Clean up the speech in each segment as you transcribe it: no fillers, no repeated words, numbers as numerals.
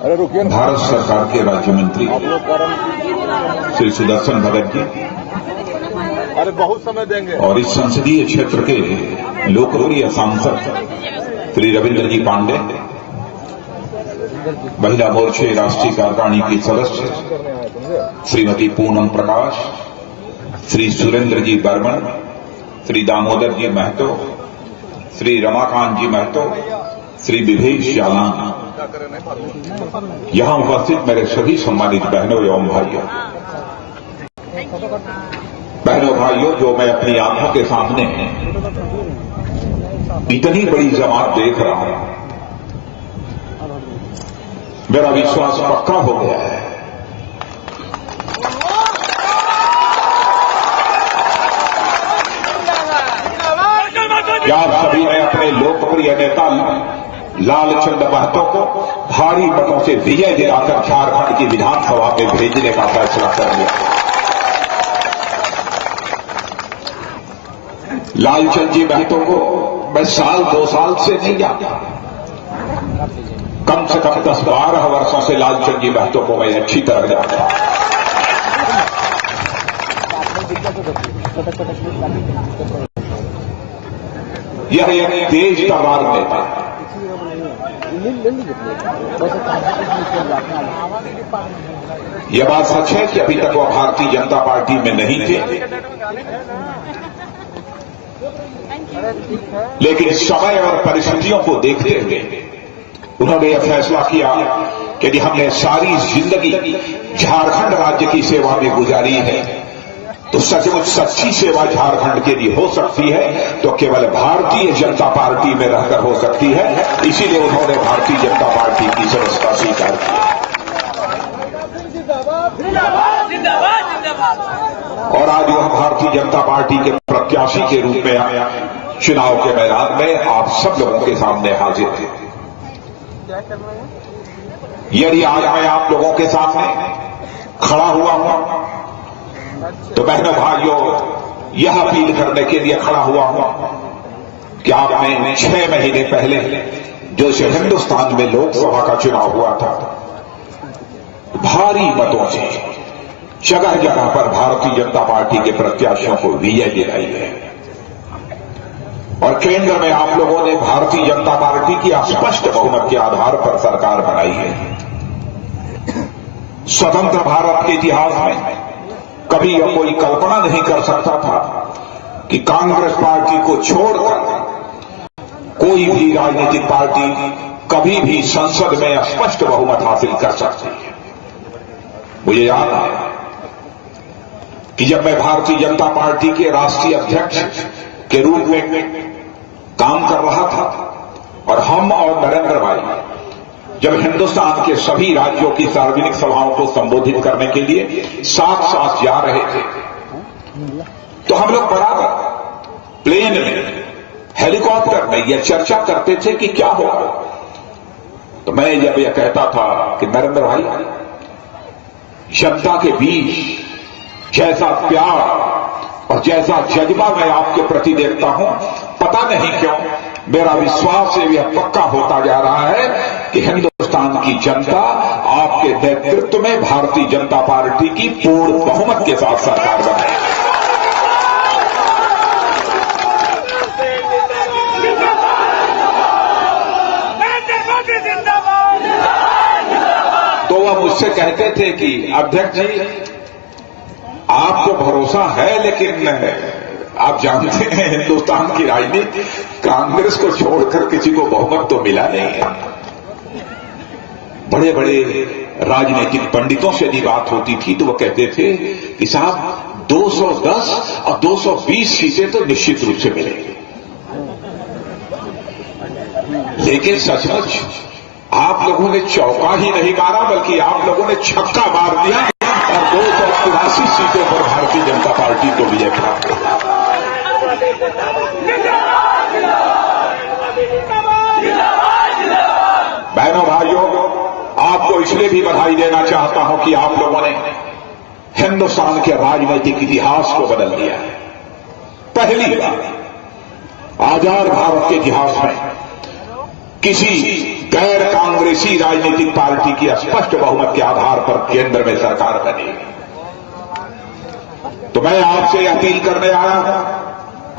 भारत सरकार के राज्य मंत्री श्री सुदर्शन भगत जी बहुत समय देंगे और इस संसदीय क्षेत्र के लोकप्रिय सांसद श्री रविंद्र जी पांडे, महिला मोर्चे राष्ट्रीय कार्यकारिणी की सदस्य श्रीमती पूनम प्रकाश, श्री सुरेंद्र जी बर्मन, श्री दामोदर जी महतो, श्री रमाकांत जी महतो, श्री विभेश जालान, यहां उपस्थित मेरे सभी सम्मानित बहनों एवं भाइयों, जो मैं अपनी आंखों के सामने इतनी बड़ी जमात देख रहा हूं, मेरा विश्वास पक्का हो गया है कि आप सभी ने अपने लोकप्रिय नेता लालचंद महतो को भारी मतों से विजय दिलाकर झारखंड की विधानसभा में भेजने का फैसला कर लिया। लालचंद जी महतो को मैं साल 2 साल से नहीं जानता, कम से कम 10-12 वर्षों से लालचंद जी महतो को मैं अच्छी तरह जानता हूं। यह एक तेज तर्रार नेता, यह बात सच है कि अभी तक वह भारतीय जनता पार्टी में नहीं थे, लेकिन समय और परिस्थितियों को देखते हुए उन्होंने यह फैसला किया कि यदि हमने सारी जिंदगी झारखंड राज्य की सेवा में गुजारी है तो सचमुच सच्ची सेवा झारखंड के लिए हो सकती है तो केवल भारतीय जनता पार्टी में रहकर हो सकती है। इसीलिए उन्होंने भारतीय जनता पार्टी की सदस्यता स्वीकार की और आज वह भारतीय जनता पार्टी के प्रत्याशी के रूप में आया चुनाव के मैदान में आप सब लोगों के सामने हाजिर थे। यदि आज मैं आप लोगों के सामने खड़ा हुआ हूं तो बहनों भाइयों यह अपील करने के लिए खड़ा हुआ हूं कि आपने 6 महीने पहले जो हिंदुस्तान में लोकसभा का चुनाव हुआ था, भारी मतों से जगह जगह पर भारतीय जनता पार्टी के प्रत्याशियों को विजय दिलाई है और केंद्र में आप लोगों ने भारतीय जनता पार्टी की स्पष्ट बहुमत के आधार पर सरकार बनाई है। स्वतंत्र भारत के इतिहास में कभी यह कोई कल्पना नहीं कर सकता था कि कांग्रेस पार्टी को छोड़कर कोई भी राजनीतिक पार्टी कभी भी संसद में स्पष्ट बहुमत हासिल कर सकती है। मुझे याद है कि जब मैं भारतीय जनता पार्टी के राष्ट्रीय अध्यक्ष के रूप में काम कर रहा था और हम और नरेंद्र भाई जब हिंदुस्तान के सभी राज्यों की सार्वजनिक सभाओं को संबोधित करने के लिए साथ साथ जा रहे थे तो हम लोग बराबर प्लेन में, हेलीकॉप्टर में यह चर्चा करते थे कि क्या होगा। तो मैं जब यह कहता था कि नरेंद्र भाई, जनता के बीच जैसा प्यार और जैसा जज्बा मैं आपके प्रति देखता हूं, पता नहीं क्यों मेरा विश्वास से यह पक्का होता जा रहा है कि हिंदुस्तान की जनता आपके नेतृत्व में भारतीय जनता पार्टी की पूर्ण बहुमत के साथ सरकार बनाएगी। तो वह मुझसे कहते थे कि अध्यक्ष जी आपको भरोसा है, लेकिन आप जानते हैं हिंदुस्तान की राजनीति कांग्रेस को छोड़कर किसी को बहुमत तो मिला नहीं है। बड़े बड़े राजनीतिक पंडितों से यदि बात होती थी तो वो कहते थे कि साहब 210 और 220 सीटें तो निश्चित रूप से मिलेंगी, लेकिन सचमुच आप लोगों ने चौका ही नहीं मारा बल्कि आप लोगों ने छक्का मार दिया और 283 सीटों पर भारतीय जनता पार्टी को विजय प्राप्त हुआ। बहनों भाइयों, आपको इसलिए भी बधाई देना चाहता हूं कि आप लोगों ने हिंदुस्तान के राजनीतिक इतिहास को बदल दिया है। पहली बार आजाद भारत के इतिहास में किसी गैर कांग्रेसी राजनीतिक पार्टी की स्पष्ट बहुमत के आधार पर केंद्र में सरकार बनी। तो मैं आपसे अपील करने आया हूं,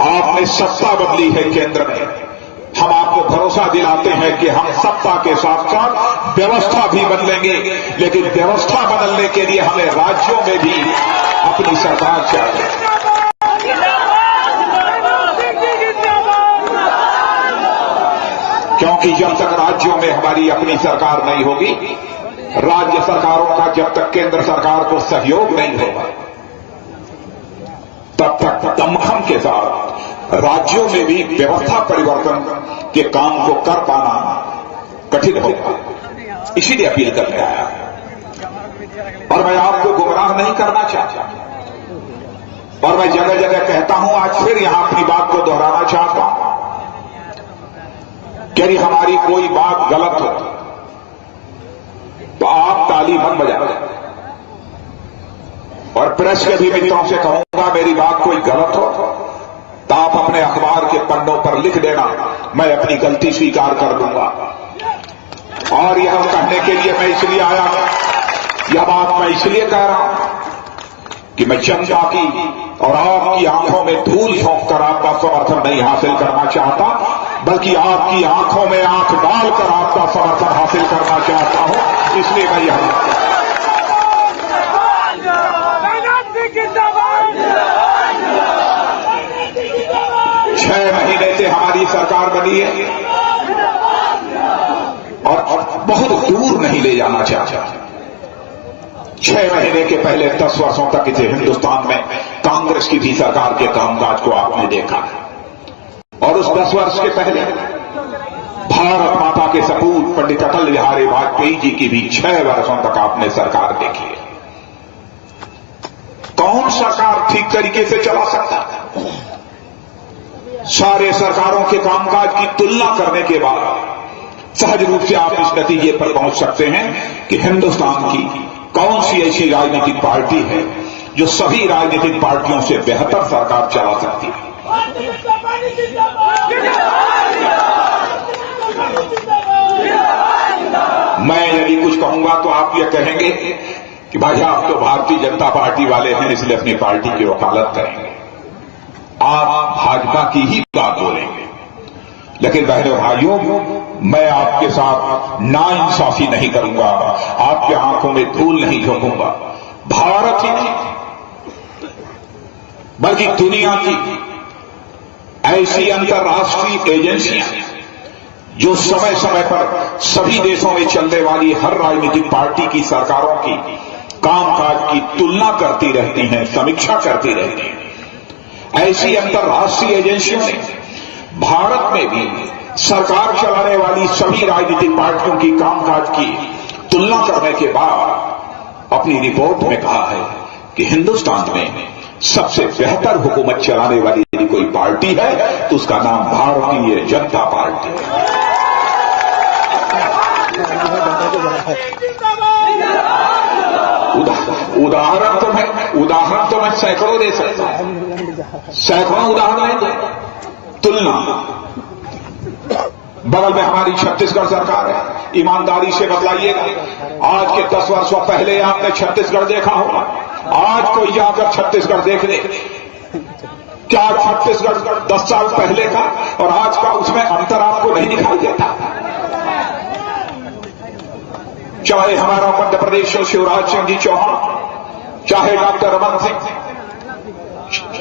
आपने सत्ता बदली है केंद्र में, हम आपको भरोसा दिलाते हैं कि हम सत्ता के साथ साथ व्यवस्था भी बदलेंगे, लेकिन व्यवस्था बदलने के लिए हमें राज्यों में भी अपनी सरकार चाहिए। क्योंकि जब तक राज्यों में हमारी अपनी सरकार नहीं होगी, राज्य सरकारों का जब तक केंद्र सरकार को सहयोग नहीं होगा, तब तक दमखम के साथ राज्यों में भी व्यवस्था परिवर्तन के काम को कर पाना कठिन होगा। इसीलिए अपील करने आया और मैं आपको गुमराह नहीं करना चाहता, और मैं जगह जगह कहता हूं, आज फिर यहां अपनी बात को दोहराना चाहता हूं कि यदि हमारी कोई बात गलत हो तो आप ताली मत बजाएं, और प्रेस के भी मित्रों से कहूंगा, मेरी बात कोई गलत हो तो आप अपने अखबार के पन्नों पर लिख देना, मैं अपनी गलती स्वीकार कर दूंगा। और यह कहने के लिए मैं इसलिए आया हूं, यह बात मैं इसलिए कह रहा हूं कि मैं जनता की और आपकी आंखों में धूल झोंक कर आपका समर्थन नहीं हासिल करना चाहता, बल्कि आपकी आंखों में आंख डालकर आपका समर्थन हासिल करना चाहता हूं। इसलिए मैं यह 6 महीने से हमारी सरकार बनी है और बहुत दूर नहीं ले जाना चाहता। 6 महीने के पहले 10 वर्षों तक इसे हिंदुस्तान में कांग्रेस की भी सरकार के कामकाज को आपने देखा, और उस 10 वर्ष के पहले भारत माता के सपूत पंडित अटल बिहारी वाजपेयी जी की भी 6 वर्षों तक आपने सरकार देखी है। कौन सरकार ठीक तरीके से चला सकता है? सारे सरकारों के कामकाज की तुलना करने के बाद सहज रूप से आप इस नतीजे पर पहुंच सकते हैं कि हिंदुस्तान की कौन सी ऐसी राजनीतिक पार्टी है जो सभी राजनीतिक पार्टियों से बेहतर सरकार चला सकती है। मैं यदि कुछ कहूंगा तो आप ये कहेंगे कि भाई आप तो भारतीय जनता पार्टी वाले हैं, इसलिए अपनी पार्टी की वकालत करेंगे, आप भाजपा की ही बात बोलेंगे। लेकिन बहनों भाइयों, मैं आपके साथ नाइंसाफी नहीं करूंगा, आपके आंखों में धूल नहीं झोंकूंगा। भारत ही नहीं बल्कि दुनिया की ऐसी अंतर्राष्ट्रीय एजेंसियां जो समय समय पर सभी देशों में चलने वाली हर राजनीतिक पार्टी की सरकारों की कामकाज की तुलना करती रहती हैं, समीक्षा करती रहती हैं, ऐसी अंतर्राष्ट्रीय एजेंसियों ने भारत में भी सरकार चलाने वाली सभी राजनीतिक पार्टियों की कामकाज की तुलना करने के बाद अपनी रिपोर्ट में कहा है कि हिंदुस्तान में सबसे बेहतर हुकूमत चलाने वाली यदि कोई पार्टी है तो उसका नाम भारतीय जनता पार्टी है। उदाहरण तो मैं सैकड़ों दे सकता हूं, सैकड़ों उदाहरण दे। तुलना, बगल में हमारी छत्तीसगढ़ सरकार है, ईमानदारी से बतलाइएगा, आज के 10 वर्षों पहले आपने छत्तीसगढ़ देखा होगा, आज कोई जाकर छत्तीसगढ़ देख ले, क्या छत्तीसगढ़ 10 साल पहले का और आज का उसमें अंतर आपको नहीं दिखाई देता? चाहे हमारा मध्य प्रदेश शिवराज सिंह जी चौहान, चाहे डॉक्टर रमन सिंह,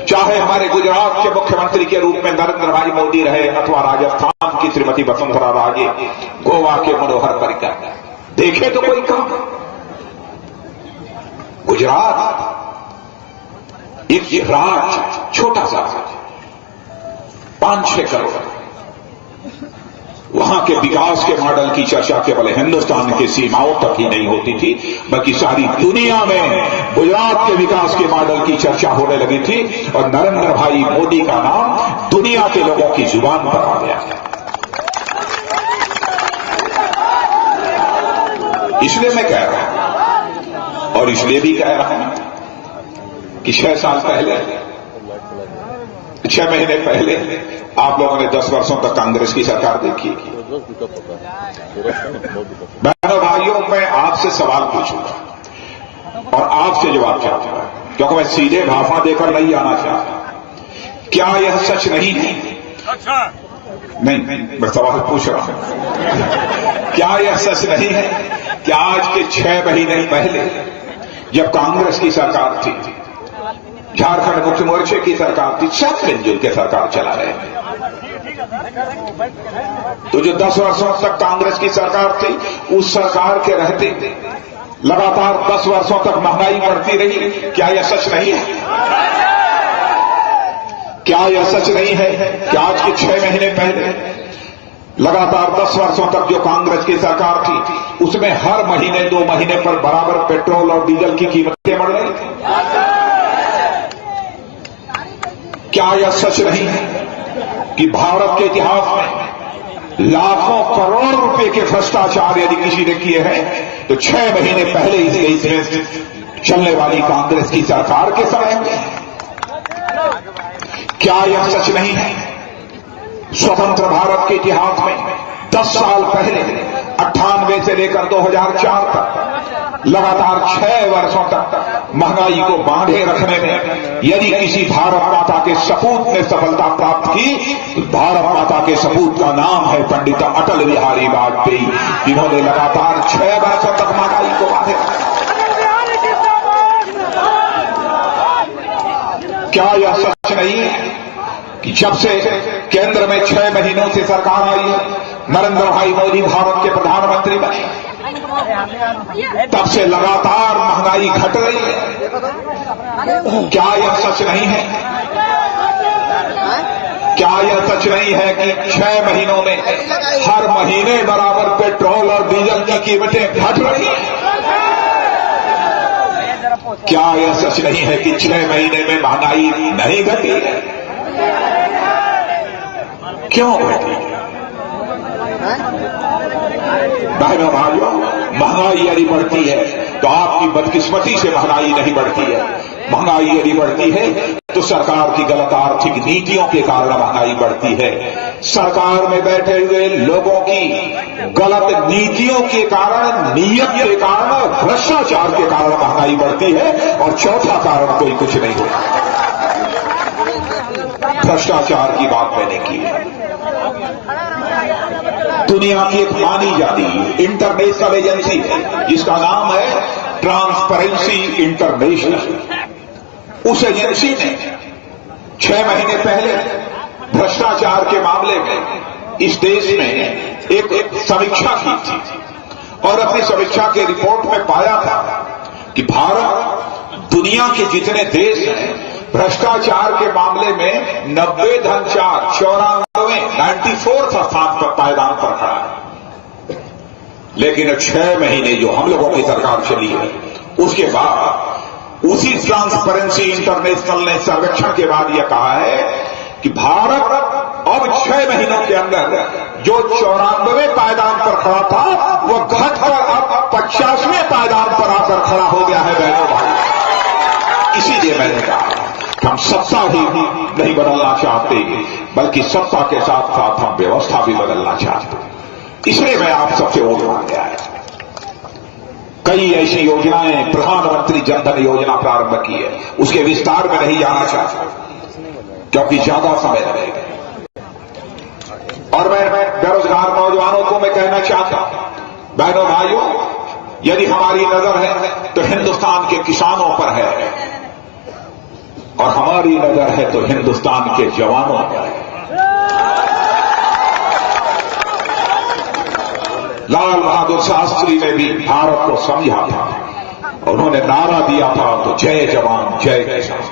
चाहे हमारे गुजरात के मुख्यमंत्री के रूप में नरेंद्र भाई मोदी रहे, अथवा राजस्थान की श्रीमती वसुंधरा राजे, गोवा के मनोहर पर्रिकर, देखे तो कोई काम? गुजरात एक राज्य छोटा सा 5-6 करोड़, वहां के विकास के मॉडल की चर्चा केवल हिंदुस्तान की सीमाओं तक ही नहीं होती थी, बल्कि सारी दुनिया में गुजरात के विकास के मॉडल की चर्चा होने लगी थी, और नरेंद्र भाई मोदी का नाम दुनिया के लोगों की जुबान पर आ गया। इसलिए मैं कह रहा हूं, और इसलिए भी कह रहा हूं कि 6 साल पहले, 6 महीने पहले आप लोगों ने 10 वर्षों तक कांग्रेस की सरकार देखी, बहनों भाइयों, मैं आपसे सवाल पूछूंगा और आपसे जवाब चाहूंगा, क्योंकि मैं सीधे भाफा देकर नहीं आना चाहता। क्या यह सच नहीं है? नहीं, मैं सवाल पूछ रहा हूं। क्या यह सच नहीं है कि आज के 6 महीने पहले जब कांग्रेस की सरकार थी, झारखंड मुक्ति मोर्चे की सरकार थी, सब मिलजुल के सरकार चला रहे थे, तो जो 10 वर्षों तक कांग्रेस की सरकार थी, उस सरकार के रहते लगातार 10 वर्षों तक महंगाई बढ़ती रही। क्या यह सच नहीं है? क्या यह सच नहीं है कि आज के 6 महीने पहले लगातार 10 वर्षों तक जो कांग्रेस की सरकार थी, उसमें हर महीने 2 महीने पर बराबर पेट्रोल और डीजल की कीमतें बढ़ रही थी? क्या यह सच नहीं है कि भारत के इतिहास में लाखों करोड़ रुपए के भ्रष्टाचार यदि किसी ने किए हैं तो 6 महीने पहले इसमें चलने वाली कांग्रेस की सरकार के समय में? क्या यह सच नहीं है? स्वतंत्र भारत के इतिहास में 10 साल पहले 98 से लेकर 2004 तक लगातार 6 वर्षों तक महंगाई को बांधे रखने में यदि किसी भारत माता के सपूत ने सफलता प्राप्त की, तो भारत माता के सपूत का नाम है पंडित अटल बिहारी वाजपेयी, जिन्होंने लगातार 6 वर्षों तक महंगाई को बांधे रखा। क्या यह सच नहीं है कि जब से केंद्र में 6 महीनों से सरकार आई है, नरेंद्र भाई मोदी भारत के प्रधानमंत्री बने, तब से लगातार महंगाई घट रही है? क्या यह सच नहीं है? क्या यह सच नहीं है कि 6 महीनों में हर महीने बराबर पेट्रोल और डीजल की कीमतें घट रही हैं? क्या यह सच नहीं है कि 6 महीने में महंगाई नहीं घटी है? क्यों घटी? बहनों भाइयों, महंगाई यदि बढ़ती है तो आपकी बदकिस्मती से महंगाई नहीं बढ़ती है। महंगाई यदि बढ़ती है तो सरकार की गलत आर्थिक नीतियों के कारण महंगाई बढ़ती है। सरकार में बैठे हुए लोगों की गलत नीतियों के कारण, नियत के कारण, भ्रष्टाचार के कारण महंगाई बढ़ती है। और चौथा कारण कोई कुछ नहीं होता। भ्रष्टाचार की बात मैंने की है। दुनिया की एक मानी जाती इंटरनेशनल एजेंसी है जिसका नाम है ट्रांसपेरेंसी इंटरनेशनल। उस एजेंसी ने 6 महीने पहले भ्रष्टाचार के मामले में इस देश में एक समीक्षा की थी और अपनी समीक्षा के रिपोर्ट में पाया था कि भारत दुनिया के जितने देश हैं भ्रष्टाचार के मामले में 94 स्थान पर पायदान पर खड़ा है। लेकिन 6 महीने जो हम लोगों की सरकार चली है, उसके बाद उसी ट्रांसपेरेंसी इंटरनेशनल ने सर्वेक्षण के बाद यह कहा है कि भारत अब 6 महीनों के अंदर जो 94वें पायदान पर खड़ा था, वो घटकर अब 50वें पायदान पर आकर खड़ा हो गया है। बहनों भाई, इसीलिए मैंने कहा हम सत्ता ही नहीं बदलना चाहते, बल्कि सत्ता के साथ साथ हम व्यवस्था भी बदलना चाहते। इसलिए मैं आप सबसे वोट मांगने आया। कई ऐसी योजनाएं, प्रधानमंत्री जनधन योजना प्रारंभ की है, उसके विस्तार में नहीं जाना चाहता क्योंकि ज्यादा समय लगेगा। और मैं बेरोजगार नौजवानों को मैं कहना चाहता हूं, बहनों भाइयों, यदि हमारी नजर है तो हिंदुस्तान के किसानों पर है और हमारी नजर है तो हिंदुस्तान के जवानों पर है। लाल बहादुर शास्त्री ने भी भारत को समझा था। उन्होंने नारा दिया था तो जय जवान जय किसान,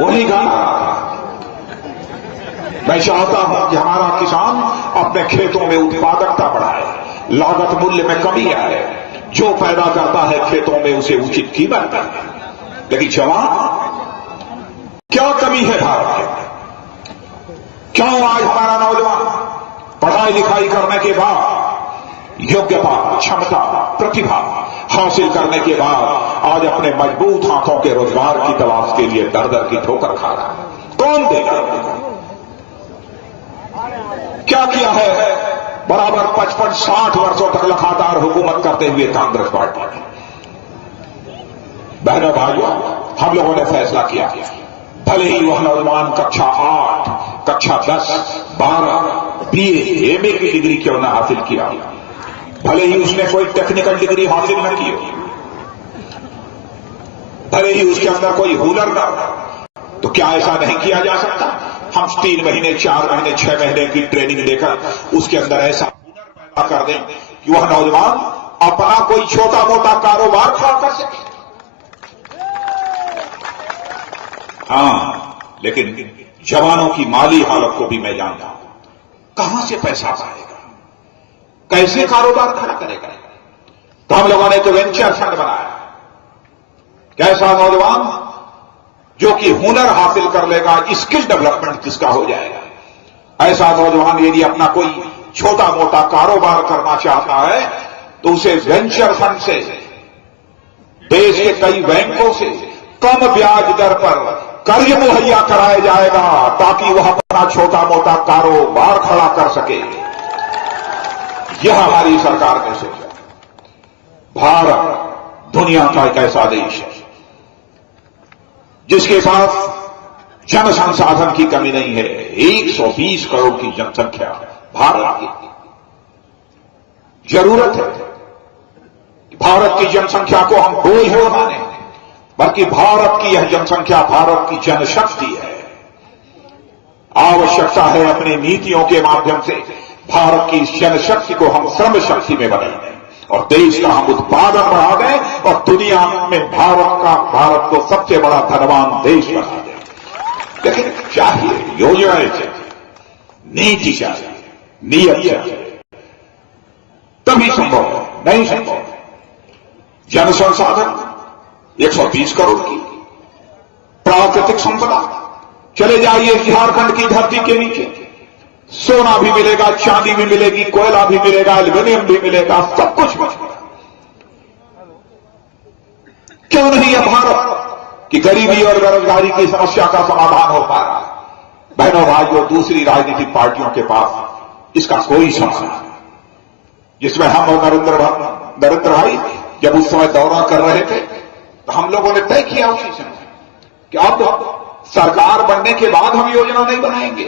वही गाना। मैं चाहता हूं कि हमारा किसान अपने खेतों में उत्पादकता बढ़ाए, लागत मूल्य में कमी आए, जो पैदा करता है खेतों में उसे उचित कीमत मिले। लेकिन जवान, क्या कमी है भारत में? क्यों आज हमारा नौजवान पढ़ाई लिखाई करने के बाद, योग्यता, क्षमता, प्रतिभा हासिल करने के बाद आज अपने मजबूत हाथों के रोजगार की तलाश के लिए दर दर की ठोकर खा रहा है? कौन देगा? क्या किया है? बराबर 55-60 वर्षों तक लगातार हुकूमत करते हुए कांग्रेस पार्टी ने। बहनों भाइयों, हम लोगों ने फैसला किया, भले ही वह नौजवान कक्षा 8, कक्षा 10, 12, BA, MA की डिग्री क्यों न हासिल किया, भले ही उसने कोई टेक्निकल डिग्री हासिल न की, भले ही उसके अंदर कोई हुनर न हो, तो क्या ऐसा नहीं किया जा सकता? हम 3 महीने, 4 महीने, 6 महीने की ट्रेनिंग देकर उसके अंदर ऐसा हुनर पैदा कर दें कि वह नौजवान अपना कोई छोटा मोटा कारोबार खड़ा कर सके। हां, लेकिन जवानों की माली हालत को भी मैं जानता हूं। कहां से पैसा पाएगा, कैसे कारोबार खड़ा करेगा? तो हम लोगों ने तो वेंचर फंड बनाया। कैसा नौजवान जो कि हुनर हासिल कर लेगा, स्किल डेवलपमेंट जिसका हो जाएगा, ऐसा नौजवान यदि अपना कोई छोटा मोटा कारोबार करना चाहता है तो उसे वेंचर फंड से, देश के कई बैंकों से कम ब्याज दर पर कर्ज मुहैया कराया जाएगा ताकि वह अपना छोटा मोटा कारोबार खड़ा कर सके। यह हमारी सरकार ने सोचा। भारत दुनिया का एक ऐसा देश है जिसके पास जन संसाधन की कमी नहीं है। 120 करोड़ की जनसंख्या भारत की। जरूरत है कि भारत की जनसंख्या को हम बोझ न माने, बल्कि भारत की यह जनसंख्या भारत की जनशक्ति है। आवश्यकता है अपनी नीतियों के माध्यम से भारत की इस जनशक्ति को हम श्रम शक्ति में बदल दें और देश का हम उत्पादन बढ़ा दें और दुनिया में भारत को सबसे बड़ा धनवान देश बना दें। लेकिन चाहिए योजनाएं चाहिए, नीति चाहिए, नियत चाहिए, तभी संभव है। नहीं संभव है। जन संसाधन 120 करोड़ की प्राकृतिक संपदा, चले जाइए झारखंड की धरती के नीचे, सोना भी मिलेगा, चांदी भी मिलेगी, कोयला भी मिलेगा, एल्यूमिनियम भी मिलेगा, सब कुछ मिलेगा। क्यों नहीं है भारत की गरीबी और बेरोजगारी की समस्या का समाधान हो पा रहा है? बहनों भाइयों, दूसरी राजनीतिक पार्टियों के पास इसका कोई समाधान नहीं। जिसमें हम और नरेंद्र भाई जब उस समय दौरा कर रहे थे तो हम लोगों ने तय किया उसी समय कि अब सरकार बनने के बाद हम योजना नहीं बनाएंगे,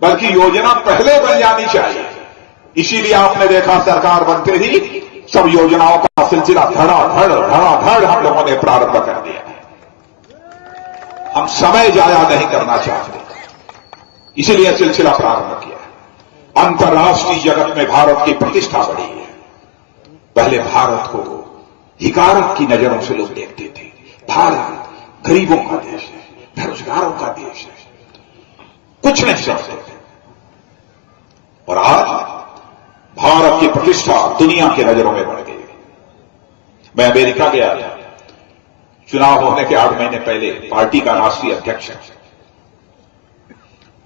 बल्कि योजना पहले बन जानी चाहिए। इसीलिए आपने देखा सरकार बनते ही सब योजनाओं का सिलसिला धड़ाधड़ हम लोगों ने प्रारंभ कर दिया। हम समय जाया नहीं करना चाहते, इसीलिए सिलसिला प्रारंभ किया। अंतर्राष्ट्रीय जगत में भारत की प्रतिष्ठा बढ़ी है। पहले भारत को हिकारत की नजरों से लोग देखते थे। भारत गरीबों का देश है, बेरोजगारों का देश है, कुछ नहीं समझते थे। और आज भारत की प्रतिष्ठा दुनिया की नजरों में बढ़ गई। मैं अमेरिका गया था, चुनाव होने के 8 महीने पहले पार्टी का राष्ट्रीय अध्यक्ष है।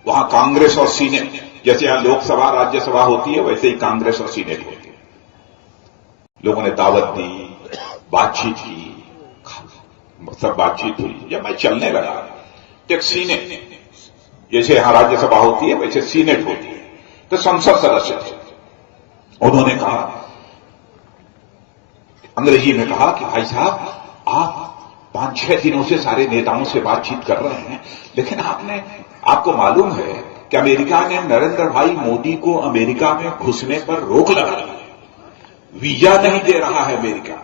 वहां कांग्रेस और सीनेट, जैसे यहां लोकसभा राज्यसभा होती है वैसे ही कांग्रेस और सीनेट होती है। लोगों ने दावत दी, बातचीत की, सब बातचीत हुई। जब मैं चलने लगा तो एक सीनेट, जैसे यहां राज्यसभा होती है वैसे सीनेट होती है, तो संसद सदस्य थे। उन्होंने कहा, अंग्रेजी में कहा कि भाई साहब, आप 5-6 दिनों से सारे नेताओं से बातचीत कर रहे हैं, लेकिन आपको मालूम है कि अमेरिका ने नरेंद्र भाई मोदी को अमेरिका में घुसने पर रोक लगा दी, वीजा नहीं दे रहा है अमेरिका।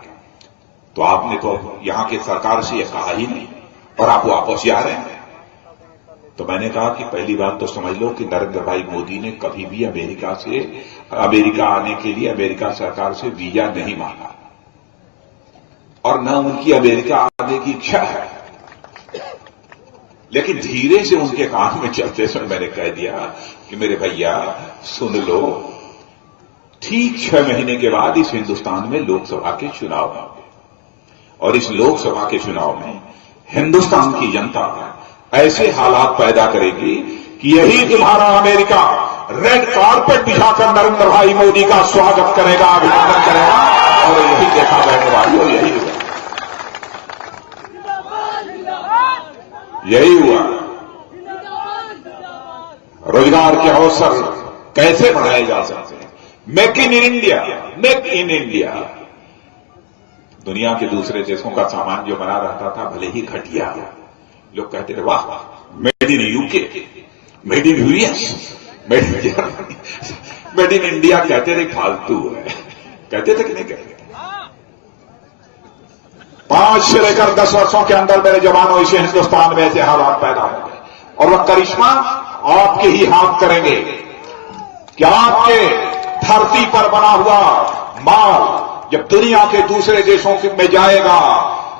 तो आपने तो यहां की सरकार से यह कहा ही नहीं और आप वापस जा रहे हैं। तो मैंने कहा कि पहली बात तो समझ लो कि नरेंद्र भाई मोदी ने कभी भी अमेरिका आने के लिए अमेरिका सरकार से वीजा नहीं मांगा और न उनकी अमेरिका आने की इच्छा है। लेकिन धीरे से उनके कान में चलते समय मैंने कह दिया कि मेरे भैया सुन लो, ठीक 6 महीने के बाद इस हिंदुस्तान में लोकसभा के चुनाव होंगे और इस लोकसभा के चुनाव में हिंदुस्तान की जनता ऐसे हालात पैदा करेगी कि यही तुम्हारा अमेरिका रेड कारपेट बिछाकर नरेंद्र भाई मोदी का स्वागत करेगा, अभिनंदन करेगा। और यही देखा बहनों भाइयों, यही हुआ। रोजगार के अवसर कैसे बढ़ाए जा सकते हैं। Make in India, make in India. दुनिया के दूसरे देशों का सामान जो बना रहता था, भले ही घटिया हो, लोग कहते थे वाह, made in UK, made in US, made in Germany, made in India कहते थे फालतू है। कहते थे कि नहीं कहते? 5 से लेकर 10 वर्षों के अंदर मेरे जवानों इसे हिंदुस्तान में ऐसे हालात पैदा होंगे और वह करिश्मा आपके ही हाथ करेंगे कि आपके धरती पर बना हुआ माल जब दुनिया के दूसरे देशों में जाएगा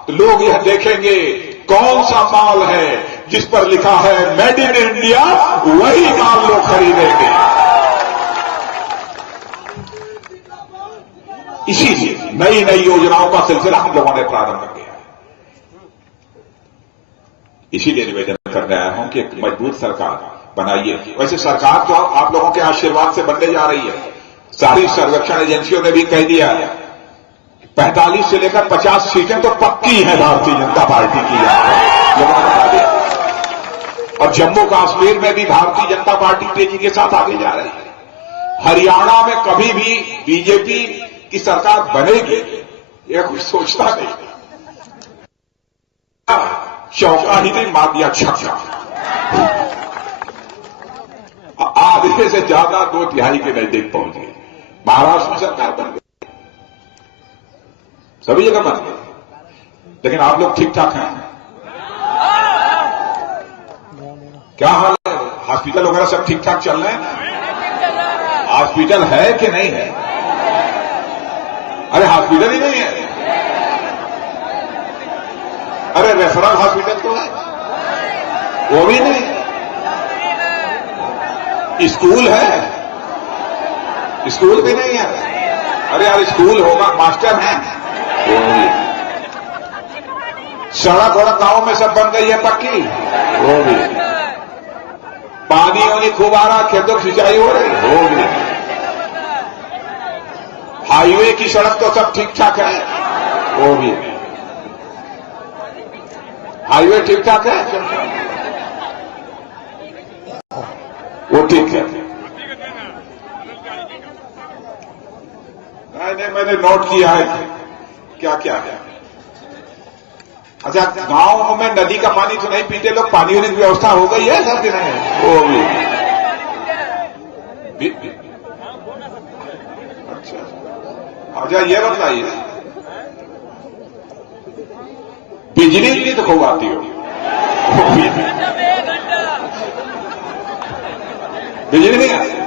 तो लोग यह देखेंगे कौन सा माल है जिस पर लिखा है मेड इन इंडिया, वही माल लोग खरीदेंगे। इसीलिए नई नई योजनाओं का सिलसिला हम लोगों ने प्रारंभ किया। इसीलिए निवेदन करने आया हूं कि एक मजबूत सरकार बनाइए। वैसे सरकार तो आप लोगों के आशीर्वाद से बनने जा रही है। सारी सर्वेक्षण एजेंसियों ने भी कह दिया है 45 से लेकर 50 सीटें तो पक्की हैं भारतीय जनता पार्टी की, लोगों ने बता दिया। और जम्मू कश्मीर में भी भारतीय जनता पार्टी तेजी के साथ आगे जा रही है। हरियाणा में कभी भी बीजेपी की सरकार बनेगी यह कुछ सोचता नहीं, चौका ही नहीं मार दिया छक्का। आधे से ज्यादा 2/3 के नजदीक पहुंच गई। महाराष्ट्र में सरकार बन गई, सभी जगह बन गई, लेकिन आप लोग ठीक ठाक हैं? क्या हाल है? हॉस्पिटल वगैरह सब ठीक ठाक चल रहे हैं? हॉस्पिटल है कि नहीं है? अरे हॉस्पिटल ही नहीं है। अरे रेफरल हॉस्पिटल तो है, वो भी नहीं। स्कूल है, स्कूल भी नहीं है। अरे यार स्कूल होगा, मास्टर है, वो भी। सड़क वड़क गांव में सब बन गई है पक्की, वो भी। पानी वानी खूब आ रहा, खेतों की सिंचाई हो रही, वो भी। हाईवे की सड़क तो सब ठीक ठाक है, वो भी। हाईवे ठीक ठाक है, वो ठीक है। नहीं, मैंने नोट किया है क्या क्या है। अच्छा, गांव में नदी का पानी तो नहीं पीते लोग, पानी वाली व्यवस्था हो गई है सब दिन है, वो भी। अच्छा, ये बताइए बिजली की तो खूब आती हो, बिजली नहीं आती,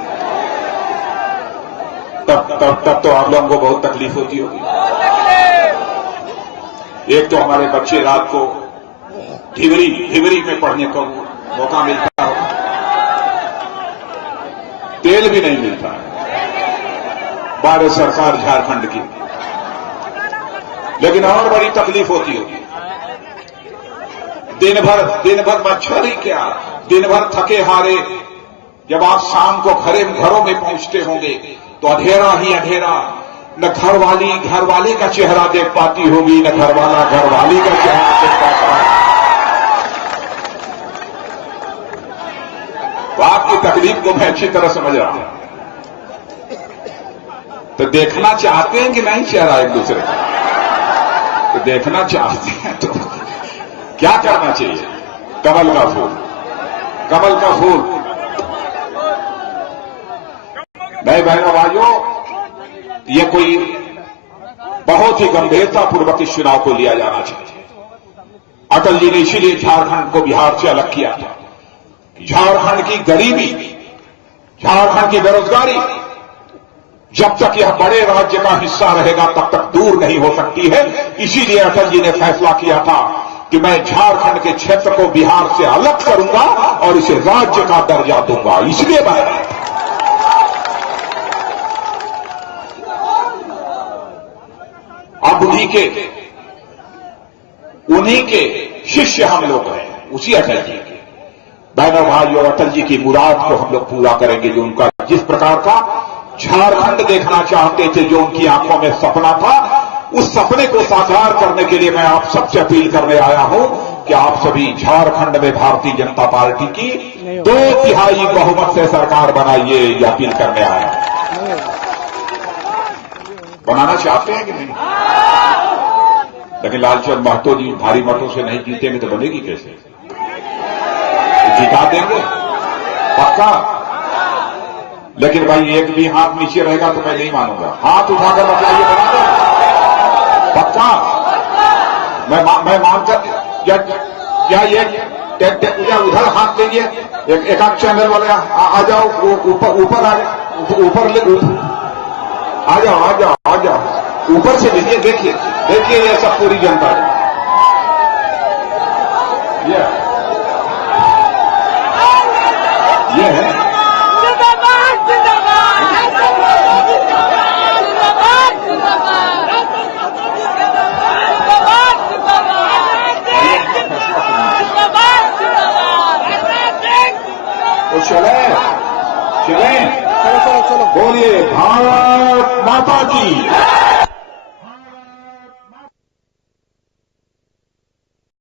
तब तो आप लोगों को बहुत तकलीफ होती होगी। एक तो हमारे बच्चे रात को ढिवरी में पढ़ने को मौका मिलता हो, तेल भी नहीं मिलता है। भारत सरकार झारखंड की, लेकिन और बड़ी तकलीफ होती होगी। दिन भर मच्छर ही क्या, दिन भर थके हारे जब आप शाम को घरों में पहुंचते होंगे तो अंधेरा ही अंधेरा, न घरवाले का चेहरा देख पाती होगी, न घरवाला घरवाली का चेहरा देख पाता है। तो आपकी तकलीफ को मैं अच्छी तरह समझ रहा हूं। तो देखना चाहते हैं कि नहीं चेहरा एक दूसरे का? तो देखना चाहते हैं तो क्या करना चाहिए? कमल का फूल। नहीं बहनों भाइयों, ये कोई बहुत ही गंभीरतापूर्वक इस चुनाव को लिया जाना चाहिए। अटल जी ने इसीलिए झारखंड को बिहार से अलग किया था। झारखंड की गरीबी, झारखंड की बेरोजगारी जब तक यह बड़े राज्य का हिस्सा रहेगा तब तक दूर नहीं हो सकती है। इसीलिए अटल जी ने फैसला किया था कि मैं झारखंड के क्षेत्र को बिहार से अलग करूंगा और इसे राज्य का दर्जा दूंगा। इसलिए मैं अब उन्हीं के शिष्य हम लोग हैं, उसी अटल जी के। बहनों भाइयों, अटल जी की मुराद को हम लोग पूरा करेंगे। जो उनका जिस प्रकार का झारखंड देखना चाहते थे, जो उनकी आंखों में सपना था, उस सपने को साकार करने के लिए मैं आप सबसे अपील करने आया हूं कि आप सभी झारखंड में भारतीय जनता पार्टी की 2/3 बहुमत से सरकार बनाइए, यह अपील करने आए हैं। बनाना चाहते हैं कि नहीं? लेकिन लालचंद महतो जी भारी मतों से नहीं जीतेंगे तो बनेगी कैसे? जिता देंगे पक्का। लेकिन भाई एक भी हाथ नीचे रहेगा तो मैं नहीं मानूंगा। हाथ उठाकर बताइए, बना दो पक्का। मैं मानकर या उधर हाथ लेंगे, एक आध चैनल वाले आ जाओ, ऊपर आ जाओ ऊपर से लीजिए। देखिए ये सब पूरी जनता है। ये है तो चले चलो बोलिए भारत माता की।